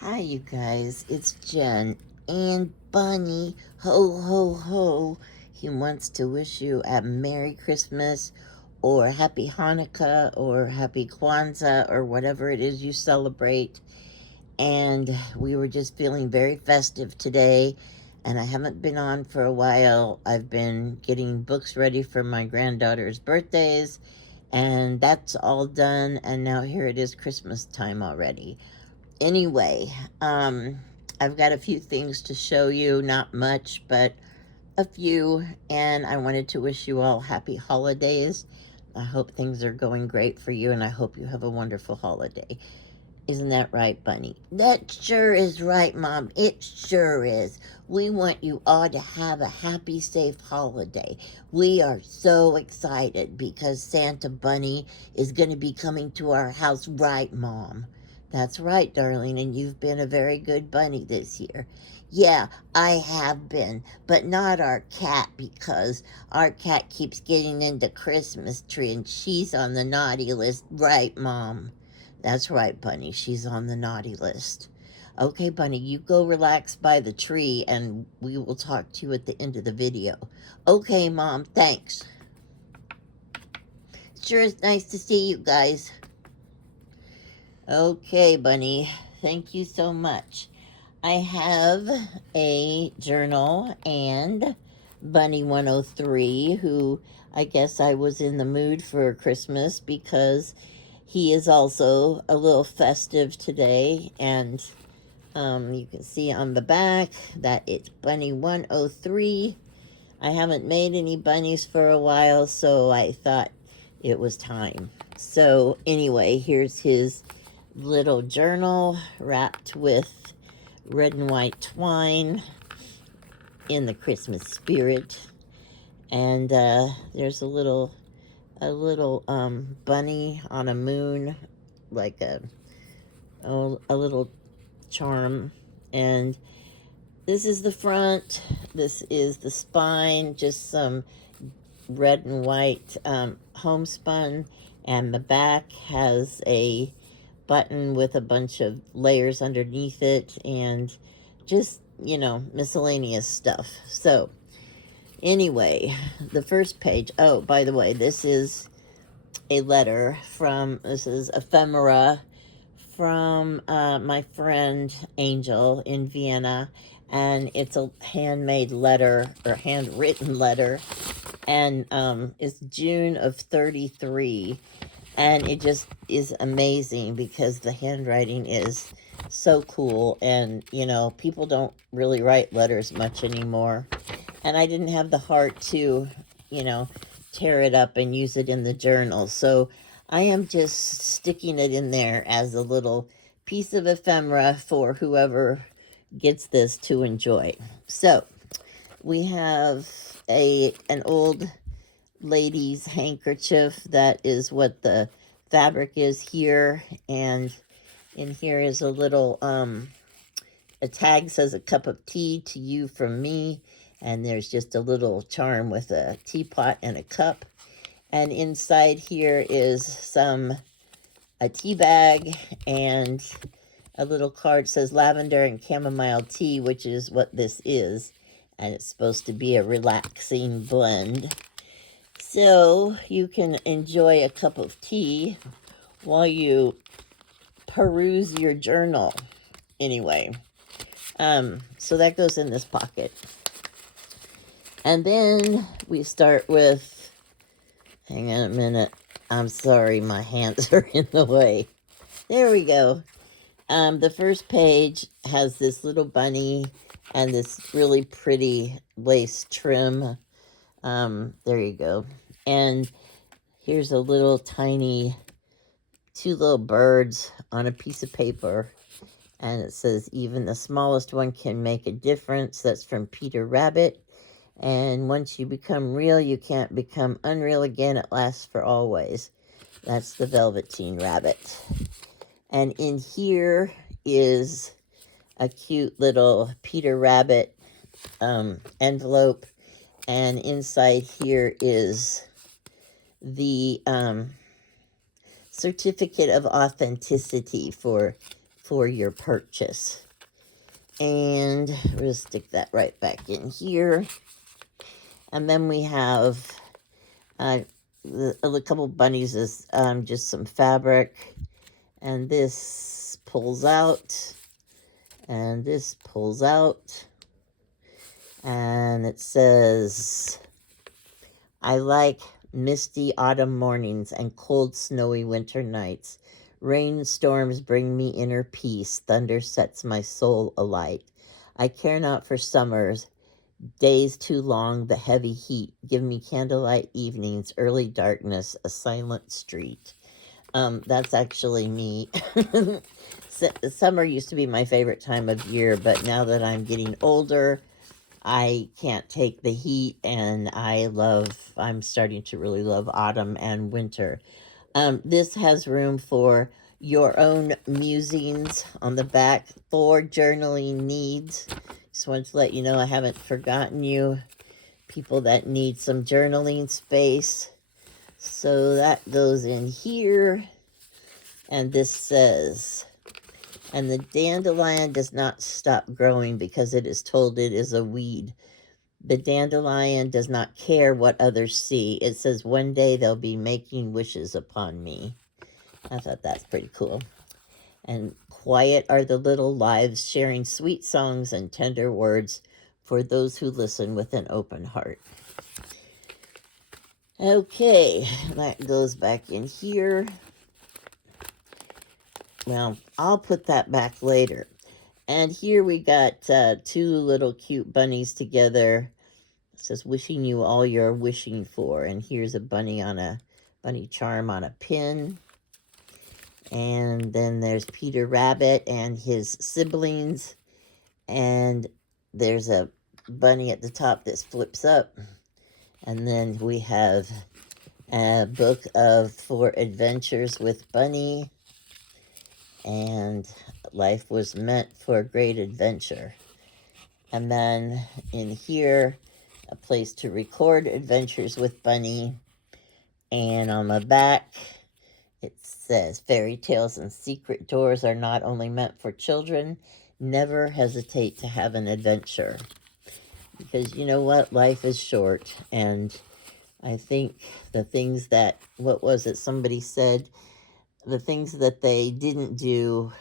Hi, you guys. It's Jen and Bunny. Ho, ho, ho. He wants to wish you a Merry Christmas or Happy Hanukkah or Happy Kwanzaa or whatever it is you celebrate. And we were just feeling very festive today. And I haven't been on for a while. I've been getting books ready for my granddaughter's birthdays. And that's all done. And now here it is Christmas time already. Anyway, I've got a few things to show you, not much, but a few, and I wanted to wish you all happy holidays. I hope things are going great for you, and I hope you have a wonderful holiday. Isn't that right, Bunny? That sure is right, Mom. It sure is. We want you all to have a happy, safe holiday. We are so excited because Santa Bunny is going to be coming to our house, right, Mom? That's right, darling, and you've been a very good bunny this year. Yeah, I have been, but not our cat because our cat keeps getting into Christmas tree and she's on the naughty list, right, Mom? That's right, Bunny. She's on the naughty list. Okay, Bunny, you go relax by the tree and we will talk to you at the end of the video. Okay, Mom, thanks. Sure is nice to see you guys. Okay, Bunny, thank you so much. I have a journal and Bunny 103, who I guess I was in the mood for Christmas because he is also a little festive today. And you can see on the back that it's Bunny 103. I haven't made any bunnies for a while, so I thought it was time. So, anyway, here's his little journal wrapped with red and white twine in the Christmas spirit. And there's a little bunny on a moon, like a little charm. And this is the front. This is the spine. Just some red and white homespun. And the back has a button with a bunch of layers underneath it and just, miscellaneous stuff. So, anyway, the first page. Oh, by the way, this is this is ephemera from my friend Angel in Vienna. And it's a handmade letter or handwritten letter. And it's June of 33. And it just is amazing because the handwriting is so cool. And, people don't really write letters much anymore. And I didn't have the heart to, you know, tear it up and use it in the journal. So I am just sticking it in there as a little piece of ephemera for whoever gets this to enjoy. So we have an old lady's handkerchief. That is what the fabric is here. And in here is a tag says a cup of tea to you from me. And there's just a little charm with a teapot and a cup. And inside here is a tea bag and a little card says lavender and chamomile tea, which is what this is. And it's supposed to be a relaxing blend. So you can enjoy a cup of tea while you peruse your journal. Anyway, so that goes in this pocket. And then we start with, hang on a minute. I'm sorry, my hands are in the way. There we go. The first page has this little bunny and this really pretty lace trim. There you go. And here's a little tiny, two little birds on a piece of paper. And it says, even the smallest one can make a difference. That's from Peter Rabbit. And once you become real, you can't become unreal again. It lasts for always. That's the Velveteen Rabbit. And in here is a cute little Peter Rabbit envelope. And inside here is the certificate of authenticity for for your purchase. And we'll stick that right back in here. And then we have a couple bunnies is just some fabric. And this pulls out. And this pulls out. And it says, I like misty autumn mornings and cold, snowy winter nights. Rainstorms bring me inner peace. Thunder sets my soul alight. I care not for summers, days too long, the heavy heat. Give me candlelight evenings, early darkness, a silent street. That's actually me. Summer used to be my favorite time of year, but now that I'm getting older, I can't take the heat, and I'm starting to really love autumn and winter. This has room for your own musings on the back for journaling needs. Just wanted to let you know I haven't forgotten you, people that need some journaling space. So that goes in here, and this says, and the dandelion does not stop growing because it is told it is a weed. The dandelion does not care what others see. It says one day they'll be making wishes upon me. I thought that's pretty cool. And quiet are the little lives, sharing sweet songs and tender words for those who listen with an open heart. Okay, that goes back in here. Well, I'll put that back later. And here we got two little cute bunnies together. It says, wishing you all you're wishing for. And here's a bunny on a bunny charm on a pin. And then there's Peter Rabbit and his siblings. And there's a bunny at the top that flips up. And then we have a book of 4 Adventures with Bunny. And life was meant for a great adventure. And then in here, a place to record adventures with Bunny. And on the back, it says, fairy tales and secret doors are not only meant for children. Never hesitate to have an adventure. Because you know what? Life is short. And I think the things that, what was it? Somebody said, the things that they didn't do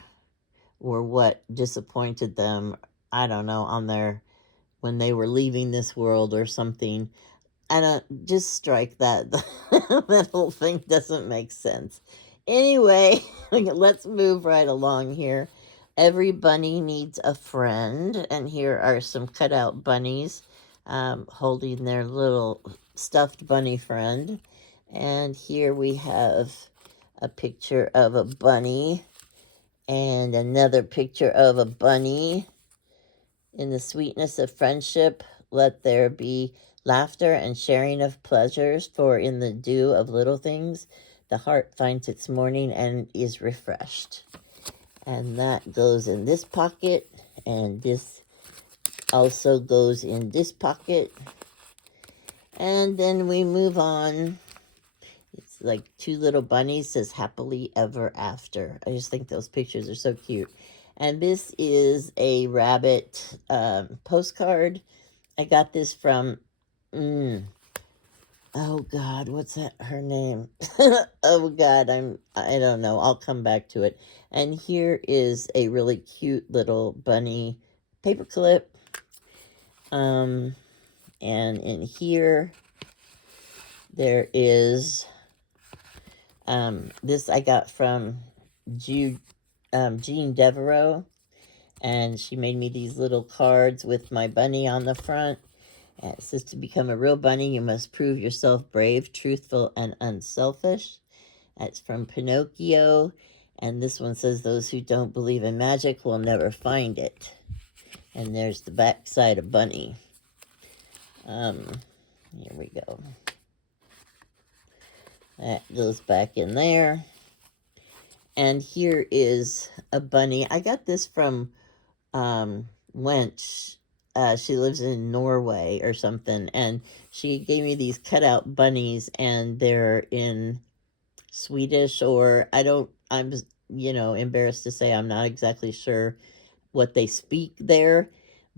were what disappointed them, I don't know, when they were leaving this world or something. I don't, just strike that. That whole thing doesn't make sense. Anyway, let's move right along here. Every bunny needs a friend, and here are some cutout bunnies holding their little stuffed bunny friend. And here we have a picture of a bunny and another picture of a bunny. In the sweetness of friendship, let there be laughter and sharing of pleasures, for in the dew of little things, the heart finds its morning and is refreshed. And that goes in this pocket, and this also goes in this pocket. And then we move on. It's like 2 little bunnies, says happily ever after. I just think those pictures are so cute. And this is a rabbit postcard. I got this from, oh God, what's that, her name? Oh God, I don't know. I'll come back to it. And here is a really cute little bunny paperclip. And in here, there is, this I got from Jean Devereaux. And she made me these little cards with my bunny on the front. And it says, to become a real bunny, you must prove yourself brave, truthful, and unselfish. That's from Pinocchio. And this one says, those who don't believe in magic will never find it. And there's the back side of Bunny. Here we go. That goes back in there. And here is a bunny. I got this from Wench. She lives in Norway or something, and she gave me these cutout bunnies, and they're in Swedish, or I'm embarrassed to say I'm not exactly sure what they speak there.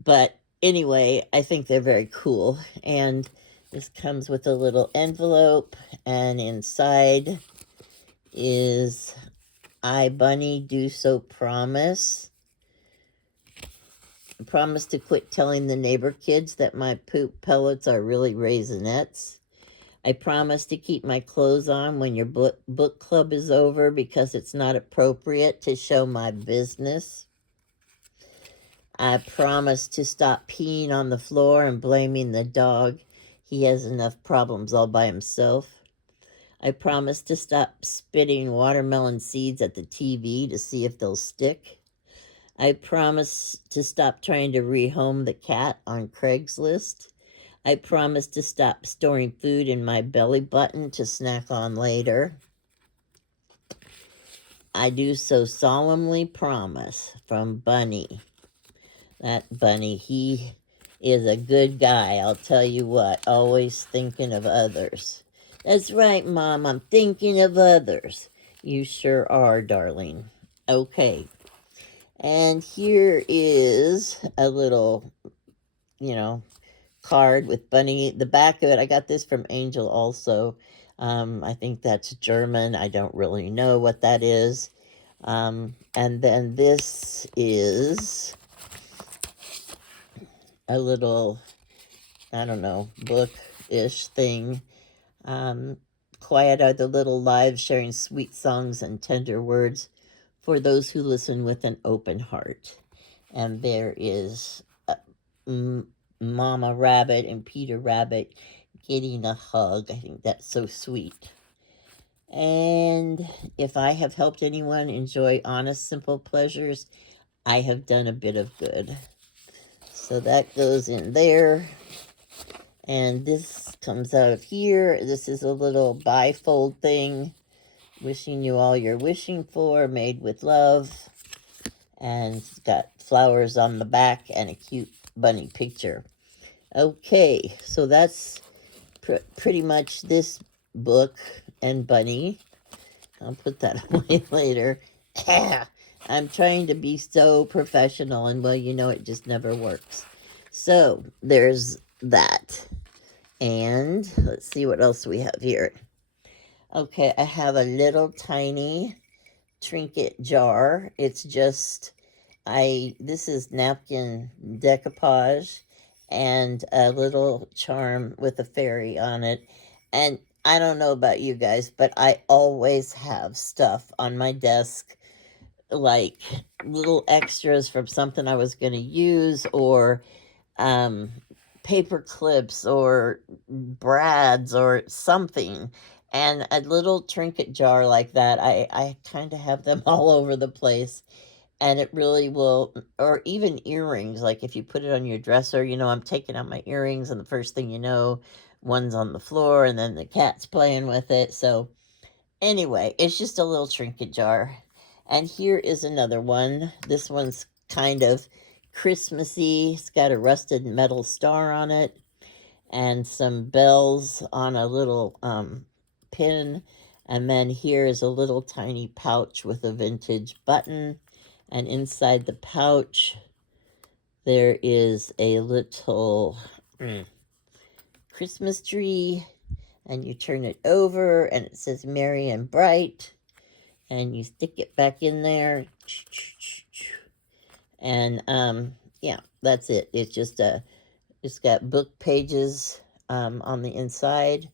But anyway, I think they're very cool. And this comes with a little envelope, and inside is I, Bunny, do so promise. Promise to quit telling the neighbor kids that my poop pellets are really Raisinets. I promise to keep my clothes on when your book club is over because it's not appropriate to show my business. I promise to stop peeing on the floor and blaming the dog. He has enough problems all by himself. I promise to stop spitting watermelon seeds at the TV to see if they'll stick. I promise to stop trying to rehome the cat on Craigslist. I promise to stop storing food in my belly button to snack on later. I do so solemnly promise, from Bunny. That Bunny, he is a good guy, I'll tell you what, always thinking of others. That's right, Mom, I'm thinking of others. You sure are, darling. Okay, and here is a little, card with Bunny. The back of it, I got this from Angel also. I think that's German. I don't really know what that is. And then this is a little, I don't know, book-ish thing. Quiet are the little lives, sharing sweet songs and tender words for those who listen with an open heart. And there is Mama Rabbit and Peter Rabbit getting a hug. I think that's so sweet. And if I have helped anyone enjoy honest, simple pleasures, I have done a bit of good. So that goes in there. And this comes out of here. This is a little bifold thing. Wishing you all you're wishing for, made with love. And it's got flowers on the back and a cute bunny picture. Okay, so that's pretty much this book and Bunny. I'll put that away later. I'm trying to be so professional, and well, it just never works. So there's that. And let's see what else we have here. Okay, I have a little tiny trinket jar. It's just, this is napkin decoupage and a little charm with a fairy on it. And I don't know about you guys, but I always have stuff on my desk, like little extras from something I was going to use, or paper clips, or brads, or something. And a little trinket jar like that, I kind of have them all over the place. And it really will, or even earrings, like if you put it on your dresser, I'm taking out my earrings, and the first thing you know, one's on the floor, and then the cat's playing with it. So anyway, it's just a little trinket jar. And here is another one. This one's kind of Christmassy. It's got a rusted metal star on it and some bells on a little pin. And then here is a little tiny pouch with a vintage button. And inside the pouch, there is a little Christmas tree. And you turn it over, and it says Merry and Bright. And you stick it back in there. And, yeah, that's it. It's got book pages on the inside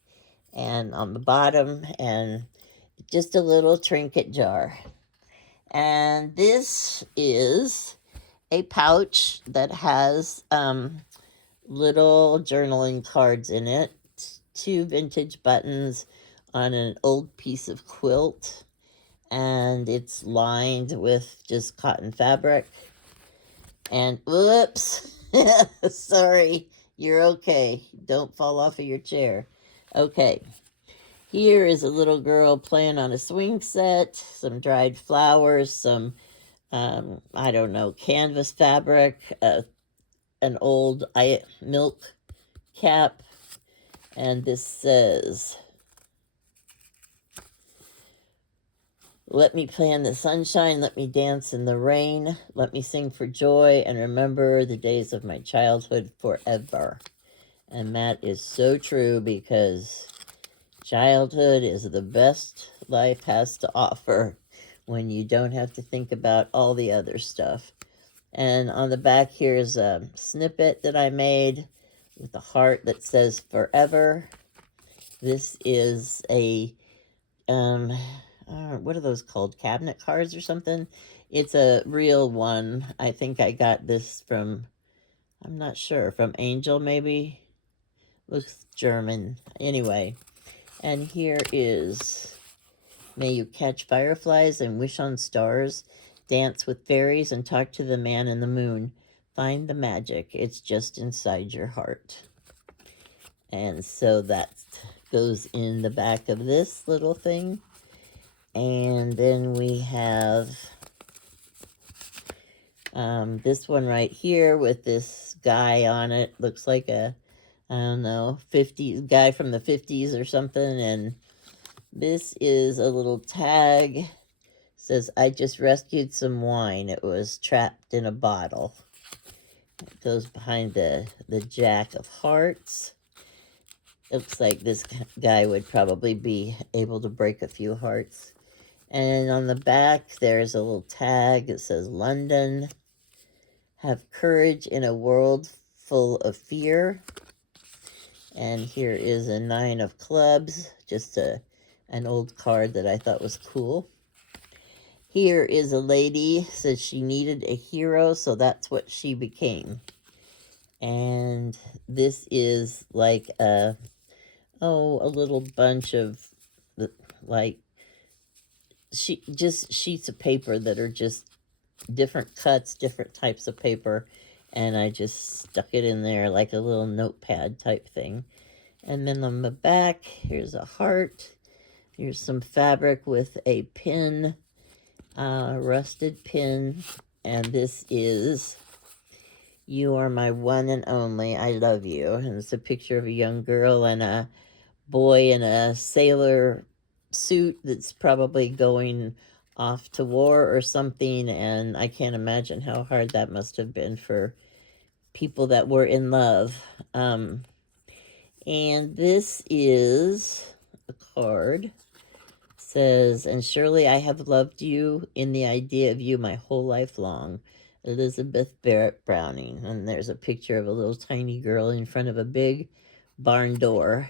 and on the bottom, and just a little trinket jar. And this is a pouch that has little journaling cards in it, 2 vintage buttons on an old piece of quilt, and it's lined with just cotton fabric. And whoops, sorry, you're okay. Don't fall off of your chair. Okay, here is a little girl playing on a swing set, some dried flowers, some, I don't know, canvas fabric, an old milk cap, and this says, Let me play in the sunshine, let me dance in the rain, let me sing for joy, and remember the days of my childhood forever. And that is so true, because childhood is the best life has to offer when you don't have to think about all the other stuff. And on the back, here's a snippet that I made with a heart that says forever. This is a, what are those called? Cabinet cards or something? It's a real one. I think I got this from, I'm not sure, from Angel maybe? Looks German. Anyway, and here is, may you catch fireflies and wish on stars, dance with fairies and talk to the man in the moon. Find the magic, it's just inside your heart. And so that goes in the back of this little thing. And then we have this one right here with this guy on it. Looks like a, I don't know, 50s guy from the 50s or something. And this is a little tag. It says, I just rescued some wine. It was trapped in a bottle. It goes behind the Jack of Hearts. Looks like this guy would probably be able to break a few hearts. And on the back, there's a little tag. It says, London. Have courage in a world full of fear. And here is a 9 of clubs. Just an old card that I thought was cool. Here is a lady, says she needed a hero, so that's what she became. And this is like a little bunch of, like, just sheets of paper that are just different cuts, different types of paper, and I just stuck it in there like a little notepad type thing. And then on the back, here's a heart. Here's some fabric with a pin, rusted pin, and this is, you are my one and only, I love you. And it's a picture of a young girl and a boy in a sailor suit that's probably going off to war or something, and I can't imagine how hard that must have been for people that were in love. And this is a card. It says, and surely I have loved you in the idea of you my whole life long. Elizabeth Barrett Browning. And there's a picture of a little tiny girl in front of a big barn door.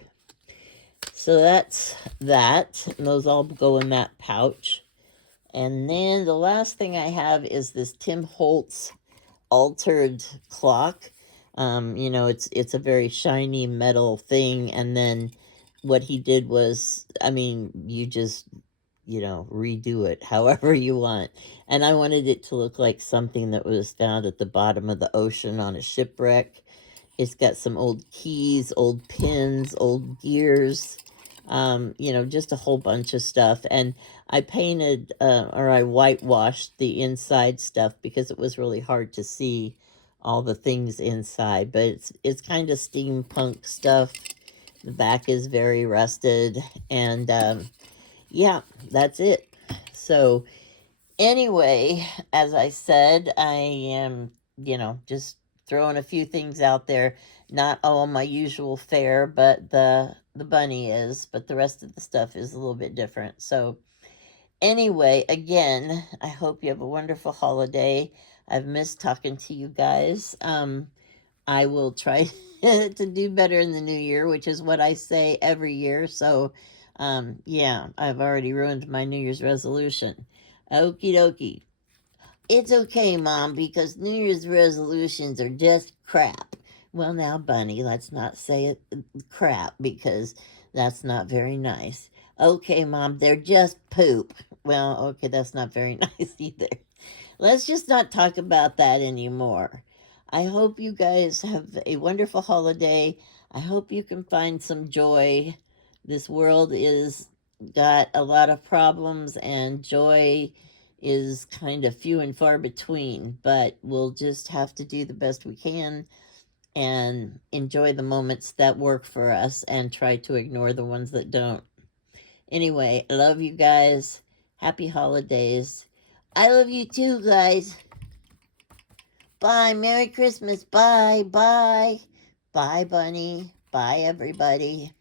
So that's that. And those all go in that pouch. And then the last thing I have is this Tim Holtz altered clock. It's a very shiny metal thing. And then what he did was, you just, redo it however you want. And I wanted it to look like something that was found at the bottom of the ocean on a shipwreck. It's got some old keys, old pins, old gears, just a whole bunch of stuff. And I painted, or I whitewashed the inside stuff because it was really hard to see all the things inside. But it's kind of steampunk stuff. The back is very rusted. And, yeah, that's it. So, anyway, as I said, I am, just throwing a few things out there. Not all my usual fare, but the bunny is, but the rest of the stuff is a little bit different. So anyway, again, I hope you have a wonderful holiday. I've missed talking to you guys. I will try to do better in the new year, which is what I say every year. So, yeah, I've already ruined my New Year's resolution. Okie dokie. It's okay, Mom, because New Year's resolutions are just crap. Well, now, Bunny, let's not say it crap, because that's not very nice. Okay, Mom, they're just poop. Well, okay, that's not very nice either. Let's just not talk about that anymore. I hope you guys have a wonderful holiday. I hope you can find some joy. This world is got a lot of problems, and joy is kind of few and far between, but we'll just have to do the best we can and enjoy the moments that work for us and try to ignore the ones that don't. Anyway, I love you guys. Happy holidays. I love you too, guys. Bye. Merry Christmas. Bye. Bye. Bye, Bunny. Bye, everybody.